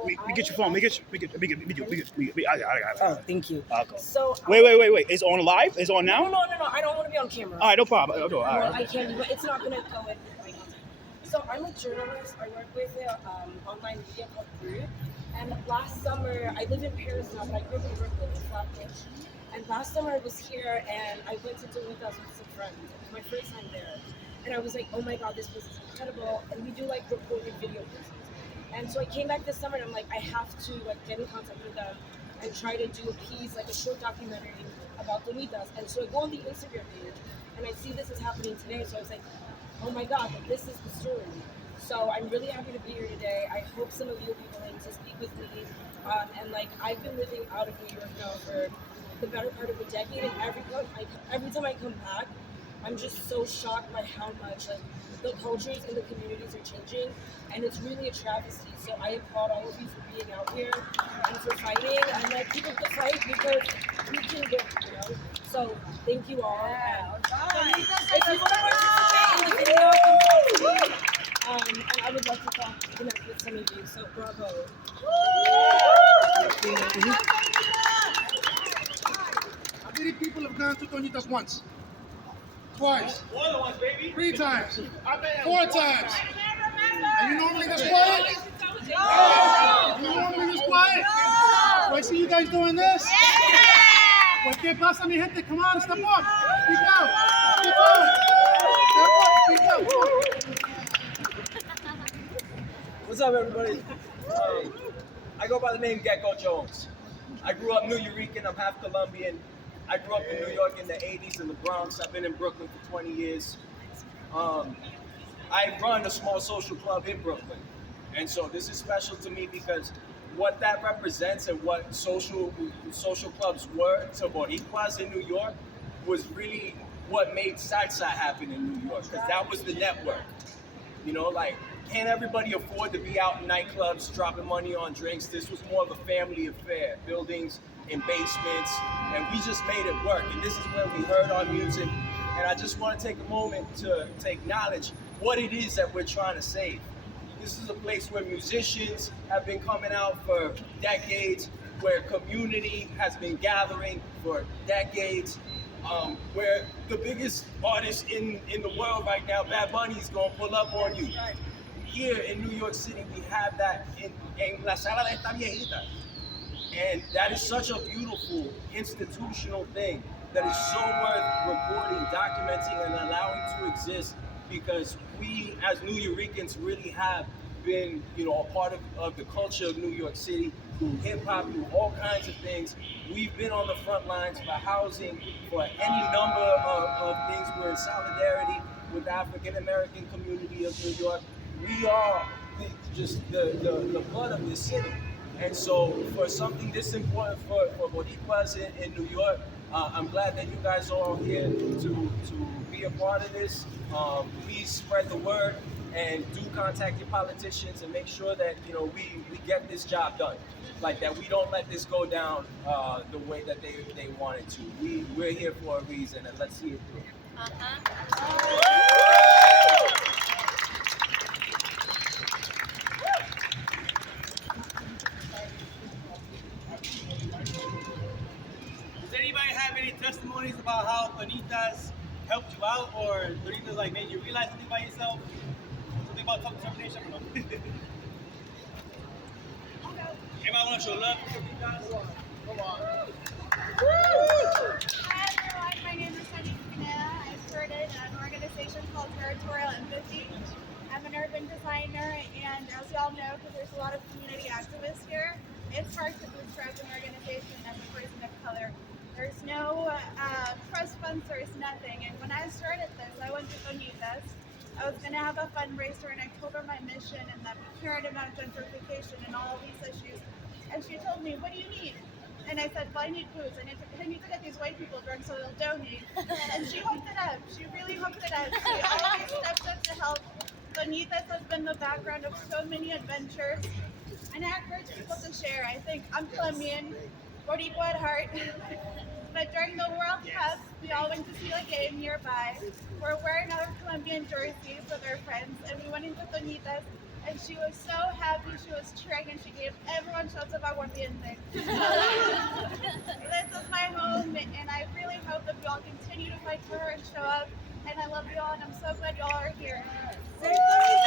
So We get your phone. We get. I got it. Oh, thank you. Okay. So Wait. It's on live? It's on now? No. I don't want to be on camera. All right, no problem. All I right. can, but it's not gonna go in. So I'm a journalist. I work with an online media called Group. And last summer, I live in Paris now, but I grew up in Brooklyn, in Flatbush. And last summer I was here, and I went to Toñitas with some friends. It was my first time there, and I was like, oh my god, this place is incredible. And we do like recorded video pieces. And so I came back this summer, and I'm like, I have to like get in contact with them and try to do a piece, like a short documentary about Toñitas. And so I go on the Instagram page, and I see this is happening today. So I was like, oh my god, like, this is the story. So I'm really happy to be here today. I hope some of you will be willing to speak with me. And like, I've been living out of New York now for the better part of a decade, and every time I come back, I'm just so shocked by how much like the cultures and the communities are changing, and it's really a travesty. So I applaud all of you for being out here and for fighting, and like people to fight because we can win, you know. So thank you all. And if you want to participate in the video, come talk to me. And I would love to connect with some of you. So bravo. How many people have gone to Toñitas once? Twice. More than once, baby. 3 times. 4 times. And you normally this quiet? You normally this quiet? So I see you guys doing this. Pues qué pasa, mi gente? Come on, step up. Speak out. Step up. Step up. Speak out. What's up, everybody? I go by the name Gecko Jones. I grew up New Yorican. I'm half Colombian. I grew up in New York in the 80s in the Bronx. I've been in Brooklyn for 20 years. I run a small social club in Brooklyn. And so this is special to me because what that represents and what social clubs were to Boricuas in New York was really what made salsa happen in New York, because that was the network. You know, like, can't everybody afford to be out in nightclubs dropping money on drinks? This was more of a family affair, buildings in basements, and we just made it work. And this is where we heard our music. And I just want to take a moment to acknowledge what it is that we're trying to save. This is a place where musicians have been coming out for decades, where community has been gathering for decades, where the biggest artist in the world right now, Bad Bunny, is going to pull up on you. Here in New York City, we have that in La Sala de esta Viejita. And that is such a beautiful institutional thing that is so worth recording, documenting, and allowing to exist, because we as New Yorkers really have been, you know, a part of the culture of New York City, through hip hop, through all kinds of things. We've been on the front lines for housing, for any number of things. We're in solidarity with the African American community of New York. We are the blood of this city. And so for something this important for Boricuas in New York, I'm glad that you guys are all here to be a part of this. Please spread the word and do contact your politicians and make sure that, you know, we get this job done. Like that, we don't let this go down the way that they want it to. We're here for a reason, and let's see it through. Does anybody have any testimonies about how Toñitas helped you out, or Toñitas like made you realize something about yourself? Something about self-determination? I don't know. Anybody want to show love to Toñitas? Come on. Hi everyone, my name is Sonia. I started an organization called Territorial Empathy. I'm an urban designer, and as you all know, because there's a lot of community activists here, it's hard to bootstrap an organization as a person of color. There's no press sponsors, nothing. And when I started this, I went to Toñitas. I was going to have a fundraiser, and I told her my mission and that we cared about gentrification and all of these issues. And she told me, what do you need? And I said, well, I need booze. I need to get these white people drunk so they'll donate. And she hooked it up. She really hooked it up. She always stepped up to help. Toñitas has been the background of so many adventures. And I encourage people to share. I think I'm Colombian, Boricua at heart. But during the World Cup, we all went to see a game nearby. We're wearing our Colombian jerseys with our friends, and we went into Toñitas and she was so happy. She was cheering, and she gave everyone shots of aguardiente. This is my home, and I really hope that we all continue to fight for her and show up. And I love you all, and I'm so glad you all are here. Save Toñitas!